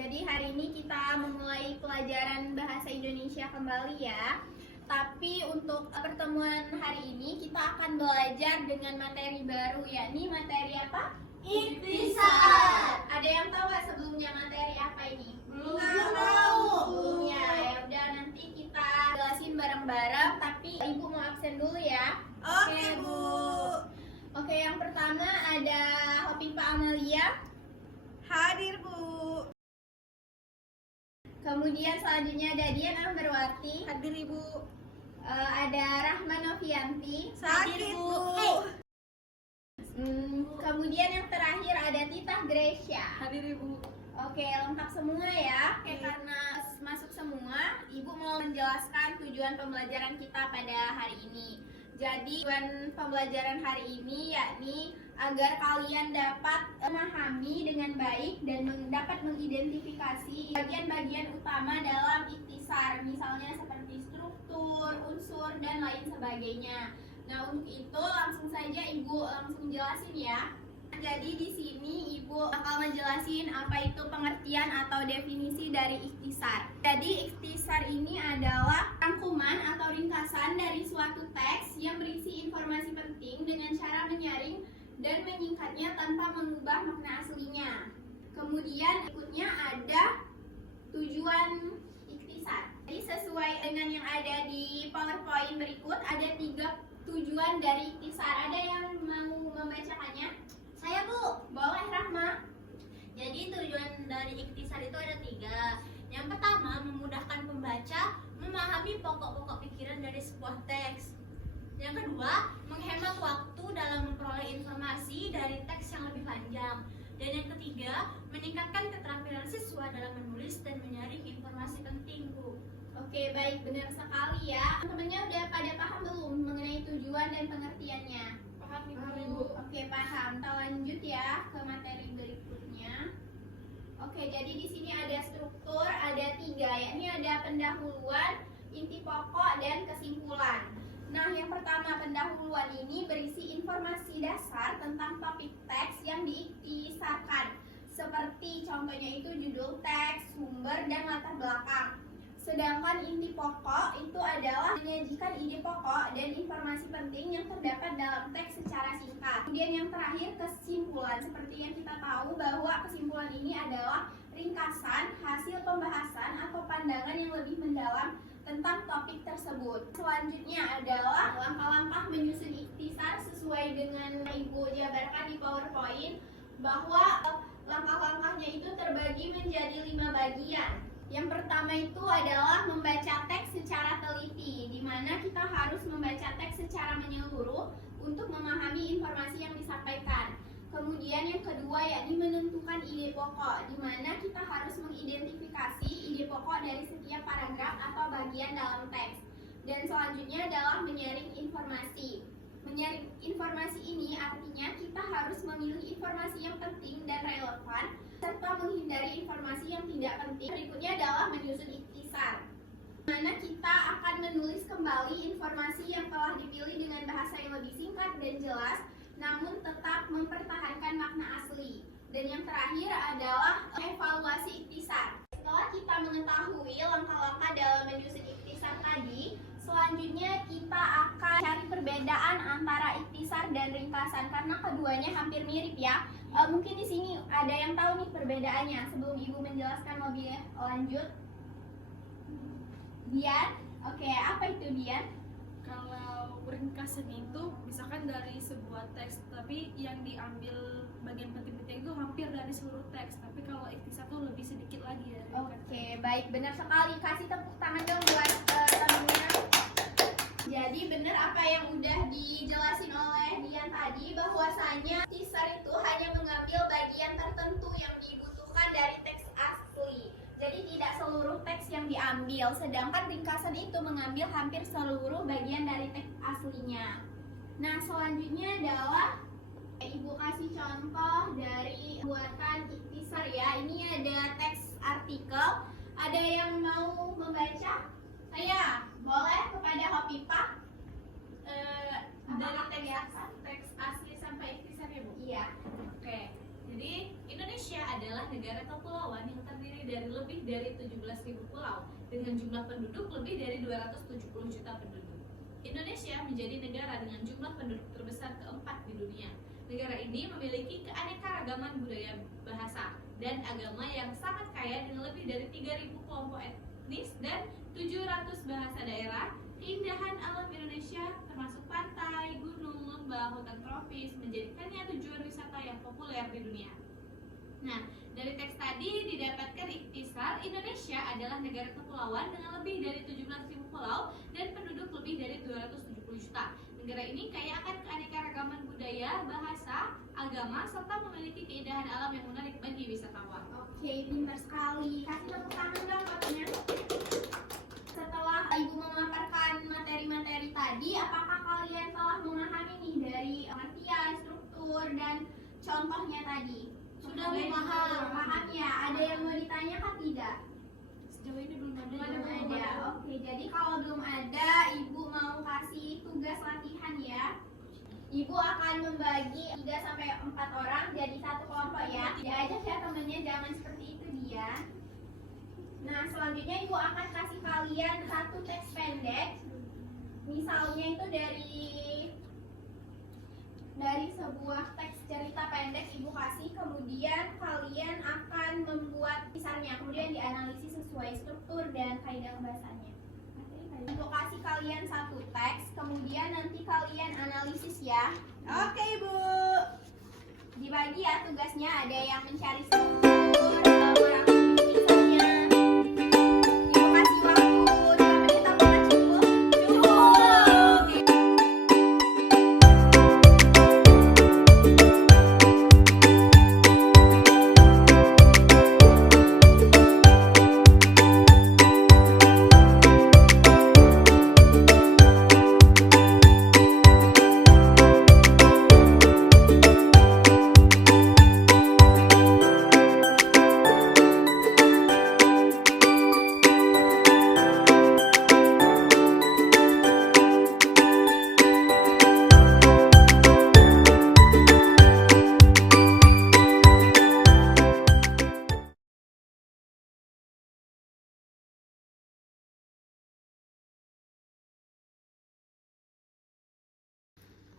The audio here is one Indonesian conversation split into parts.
Jadi hari ini kita memulai pelajaran bahasa Indonesia kembali ya. Tapi untuk pertemuan hari ini kita akan belajar dengan materi baru, yakni materi apa? Ikhtisar. Ada yang tahu nggak sebelumnya materi apa ini? Belum tahu. Sebelumnya ya udah nanti kita jelasin bareng-bareng. Tapi ibu mau absen dulu ya. Oke, Bu. Oke, yang pertama ada Hopipa Amalia. Hadir, Bu. Kemudian selanjutnya ada Dian Amberwati. Hadir, Ibu. Ada Rahma Novianti. Hadir, Bu. Kemudian yang terakhir ada Tita Gracia. Hadir, Ibu. Oke, lengkap semua ya. Oke, karena masuk semua, Ibu mau menjelaskan tujuan pembelajaran kita pada hari ini. Jadi, tujuan pembelajaran hari ini yakni agar kalian dapat memahami dengan baik dan dapat mengidentifikasi bagian-bagian utama dalam ikhtisar, misalnya seperti struktur, unsur, dan lain sebagainya. Nah, untuk itu langsung saja Ibu langsung jelasin ya. Jadi di sini Ibu bakal menjelasin apa itu pengertian atau definisi dari ikhtisar. Jadi ikhtisar ini adalah rangkuman atau ringkasan dari suatu teks yang berisi informasi penting dengan cara menyaring dan menyingkatnya tanpa mengubah makna aslinya. Kemudian berikutnya ada tujuan ikhtisar. Jadi sesuai dengan yang ada di PowerPoint berikut, ada 3 tujuan dari ikhtisar. Ada yang mau membacakannya? Saya, Bu. Boleh, Rahma. Jadi tujuan dari ikhtisar itu ada 3. Yang pertama, memudahkan pembaca memahami pokok-pokok pikiran dari sebuah teks. Yang kedua, menghemat waktu dalam memperoleh informasi dari teks yang lebih panjang. Dan yang ketiga, meningkatkan keterampilan siswa dalam menulis dan menyaring informasi penting, Bu. Oke, baik, benar sekali ya. Teman-temannya udah pada paham belum mengenai tujuan dan pengertiannya? Paham, Ibu. Oke, paham. Kita lanjut ya ke materi berikutnya. Oke, jadi di sini ada struktur, ada 3, yakni ada pendahuluan, inti pokok, dan kesimpulan. Nah, yang pertama, pendahuluan ini berisi informasi dasar tentang topik teks yang diikhtisarkan. Seperti contohnya itu judul teks, sumber, dan latar belakang. Sedangkan inti pokok itu adalah menyajikan ide pokok dan informasi penting yang terdapat dalam teks secara singkat. Kemudian yang terakhir, kesimpulan. Seperti yang kita tahu bahwa kesimpulan ini adalah ringkasan hasil pembahasan atau pandangan yang lebih mendalam tentang topik tersebut. Selanjutnya adalah langkah-langkah menyusun ikhtisar sesuai dengan Ibu jabarkan di PowerPoint, bahwa langkah-langkahnya itu terbagi menjadi 5 bagian. Yang pertama itu adalah membaca teks secara teliti, di mana kita harus membaca teks secara menyeluruh untuk memahami informasi yang disampaikan. Kemudian yang kedua yakni menentukan ide pokok, di mana kita harus mengidentifikasi ide pokok dari setiap paragraf atau bagian dalam teks. Dan selanjutnya adalah menyaring informasi. Menyaring informasi ini artinya kita harus memilih informasi yang penting dan relevan, serta menghindari informasi yang tidak penting. Berikutnya adalah menyusun ikhtisar, di mana kita akan menulis kembali informasi yang telah dipilih dengan bahasa yang lebih singkat dan jelas, namun tetap mempertahankan makna asli. Dan yang terakhir adalah evaluasi ikhtisar. Setelah kita mengetahui langkah-langkah dalam menyusun ikhtisar tadi, selanjutnya kita akan cari perbedaan antara ikhtisar dan ringkasan karena keduanya hampir mirip ya. Mungkin di sini ada yang tahu nih perbedaannya. Sebelum Ibu menjelaskan lebih lanjut, Dian, oke, apa itu Dian? Kalau ringkasan itu misalkan dari sebuah teks, tapi yang diambil bagian penting-penting itu hampir dari seluruh teks. Tapi kalau ikhtisar tuh lebih sedikit lagi ya. Oke, baik, benar sekali. Kasih tepuk tangan dong buat temennya. Jadi benar apa yang udah dijelasin oleh Dian tadi, bahwasanya ikhtisar itu hanya mengambil bagian tertentu yang dibutuhkan dari teks asli. Jadi tidak seluruh teks yang diambil, sedangkan ringkasan itu mengambil hampir seluruh bagian dari teks aslinya. Nah, selanjutnya adalah Ibu kasih contoh dari buatan ikhtisar ya. Ini ada teks artikel. Ada yang mau membaca? Saya boleh kepada Hopipa. Dari teks asli sampai ikhtisar ya, Bu? Iya. Oke. Jadi Indonesia adalah negara kepulauan yang terdiri dari dari 17.000 pulau dengan jumlah penduduk lebih dari 270 juta penduduk. Indonesia menjadi negara dengan jumlah penduduk terbesar keempat di dunia. Negara ini memiliki keanekaragaman budaya, bahasa, dan agama yang sangat kaya dengan lebih dari 3.000 kelompok etnis dan 700 bahasa daerah. Keindahan alam Indonesia termasuk pantai, gunung, lembah, hutan tropis menjadikannya tujuan wisata yang populer di dunia. Nah, dari teks tadi didapatkan ikhtisar Indonesia adalah negara kepulauan dengan lebih dari 17.000 pulau dan penduduk lebih dari 270 juta. Negara ini kaya akan keanekaragaman budaya, bahasa, agama, serta memiliki keindahan alam yang menarik bagi wisatawan. Oke, pintar sekali. Kasih tepuk tangan dong katanya. Setelah Ibu memaparkan materi-materi tadi, apakah kalian telah memahami nih dari pengertian, struktur, dan contohnya tadi? Sudah memaham. Paham ya? Ada yang mau ditanyakan tidak? Sejauh ini belum ada. Belum ada. Oke, jadi kalau belum ada, Ibu mau kasih tugas latihan ya. Ibu akan membagi 3-4 orang jadi satu kelompok ya. Diajak ya temennya, jangan seperti itu dia. Nah, selanjutnya Ibu akan kasih kalian satu teks pendek. Misalnya itu dari sebuah teks cerita pendek Ibu kasih, kemudian kalian akan membuat kisahnya, kemudian dianalisis sesuai struktur dan kaidah bahasanya. Ibu kasih kalian satu teks, kemudian nanti kalian analisis ya. Oke Ibu. Dibagi ya tugasnya, ada yang mencari struktur, merangkum kisahnya. Ibu kasih waktu 2 menit, apakah cukup? Cukup.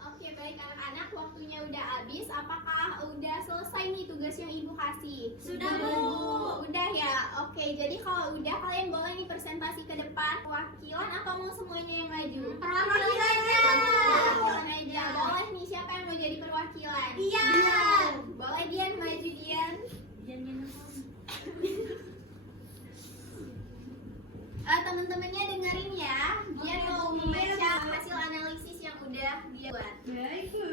Oke, baik anak-anak, waktunya udah habis. Apakah udah selesai nih tugas yang Ibu kasih? Sudah, Bu. Udah ya. Oke, jadi kalau udah kalian boleh nih presentasi ke depan. Perwakilan atau mau semuanya yang maju? Perwakilan aja. Perwakilan aja. Boleh nih, siapa yang mau jadi perwakilan? Dian. Boleh Dian, maju Dian. Teman-temannya dengerin ya. Dian mau membaca hasil analisis yang udah dia buat. Baik, Bu.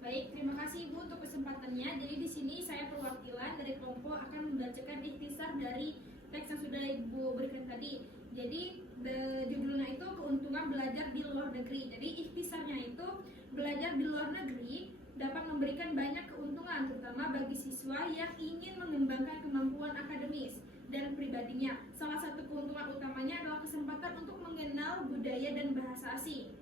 Baik, terima kasih Ibu untuk kesempatannya. Jadi di sini saya perwakilan dari kelompok akan membacakan ikhtisar dari teks yang sudah Ibu berikan tadi. Jadi judulnya itu keuntungan belajar di luar negeri. Jadi ikhtisarnya itu belajar di luar negeri dapat memberikan banyak keuntungan, terutama bagi siswa yang ingin mengembangkan kemampuan akademis dan pribadinya. Salah satu keuntungan utamanya adalah kesempatan untuk mengenal budaya dan bahasa asing.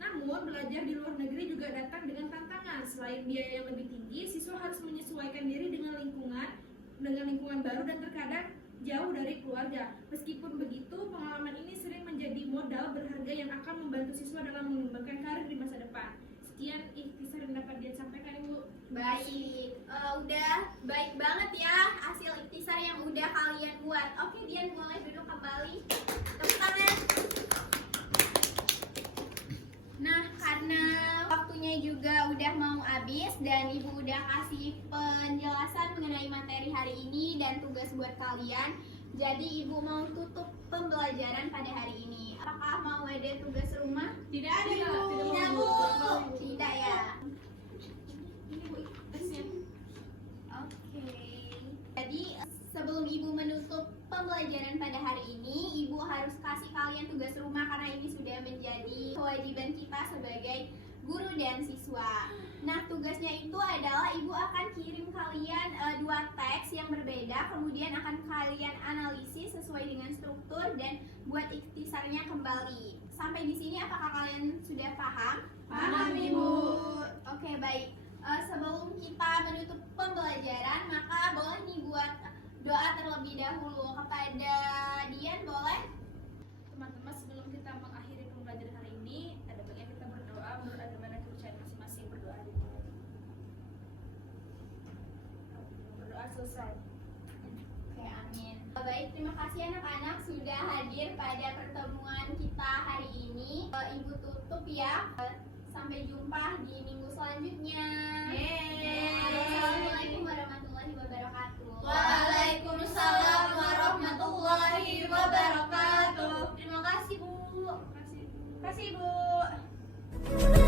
Namun, belajar di luar negeri juga datang dengan tantangan. Selain biaya yang lebih tinggi, siswa harus menyesuaikan diri dengan lingkungan baru dan terkadang jauh dari keluarga. Meskipun begitu, pengalaman ini sering menjadi modal berharga yang akan membantu siswa dalam mengembangkan karir di masa depan. Sekian ikhtisar yang dapat dia sampaikan, Ibu. Baik, udah baik banget ya hasil ikhtisar yang udah kalian buat. Oke, Dian boleh duduk kembali. Tepuk tangan. Nah, karena waktunya juga udah mau habis dan Ibu udah kasih penjelasan mengenai materi hari ini dan tugas buat kalian, jadi Ibu mau tutup pembelajaran pada hari ini. Apakah mau ada tugas rumah? Tidak ada, Bu. Tidak, Bu. Tidak ya. Oke. Jadi sebelum Ibu menutup pembelajaran pada hari ini, Ibu harus kasih kalian tugas rumah karena ini sudah menjadi kewajiban kita sebagai guru dan siswa. Nah, tugasnya itu adalah Ibu akan kirim kalian 2 teks yang berbeda, kemudian akan kalian analisis sesuai dengan struktur dan buat ikhtisarnya kembali. Sampai di sini apakah kalian sudah paham? Paham, Ibu. Oke, baik. Sebelum kita menutup pembelajaran, maka boleh nih buat doa terlebih dahulu. Kepada Dian boleh? Teman-teman, sebelum kita mengakhiri pembelajaran hari ini, ada baiknya kita berdoa menurut agama dan kepercayaan masing-masing. Berdoa dulu. Berdoa selesai. Oke, amin. Baik, terima kasih anak-anak sudah hadir pada pertemuan kita hari ini. Ibu tutup ya. Sampai jumpa di minggu selanjutnya. Assalamualaikum warahmatullahi wabarakatuh. Waalaikumsalam warahmatullahi wabarakatuh. Terima kasih Bu. Terima kasih. Terima kasih Bu.